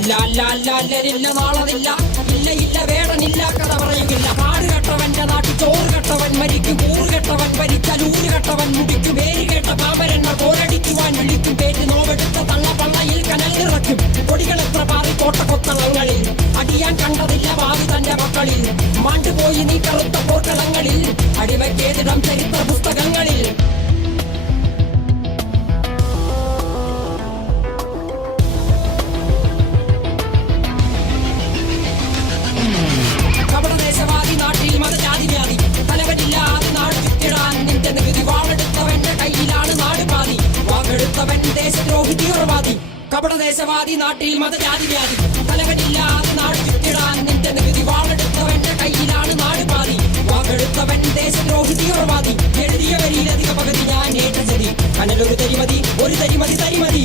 അല്ല അല്ല അല്ല അല്ലരില്ല നാളതില്ല, ഇല്ല ഇല്ല വേടനില്ല കഥ പറയുകില്ല. കാട് കെട്ടവന്റെ നാട്ടിൽ ചോറ് കെട്ടവൻ മരിക്കും, കൂറ് കെട്ടവൻ ഭരിച്ചാൽ ഊര് കെട്ടവൻ മുടിക്കും. പേര് കേട്ട പാമ്പരെണ്ണ പോരടിക്കുവാൻ വിളിക്കും, പേറ്റ് നോവെടുത്ത തള്ളപ്പള്ളയിൽ കനൽ നിറയ്ക്കും. കൊടികളെത്ര പാറി കോട്ടക്കൊത്തളങ്ങളിൽ അടിയാൻ കണ്ടതില്ല ഭാവി തന്റെ മക്കളിൽ. മാണ്ടുപോയി നീ കറുത്ത പോർക്കളങ്ങളിൽ അടിവയ്ക്കേതിടം ചരിത്ര പുസ്തകങ്ങളിൽ. കപടദേശവാദി നാട്ടിൽ മതജാതി വ്യാധി, തലവനില്ലാതെ നാട് ചുറ്റിടാൻ നിന്റെ നികുതി. വാളെടുത്തവന്റെ കയ്യിലാണ് നാട് പാതി, വാക്കെടുത്തവൻ ദേശദ്രോഹി തീവ്രവാദി. കപടദേശവാദി നാട്ടിൽ മതജാതി വ്യാധി, തലവനില്ലാതെ നാട് ചുറ്റിടാൻ നിന്റെ നികുതി. വാളെടുത്തവന്റെ കയ്യിലാണ് നാട് പാതി, വാക്കെടുത്തവൻ ദേശദ്രോഹി തീവ്രവാദി. എഴുതിയ വരിയിലധിക പകുതി ഞാൻ ഏറ്റ ചതി, കനലൊരു തരിമതി ഒരു തരിമതി തരിമതി.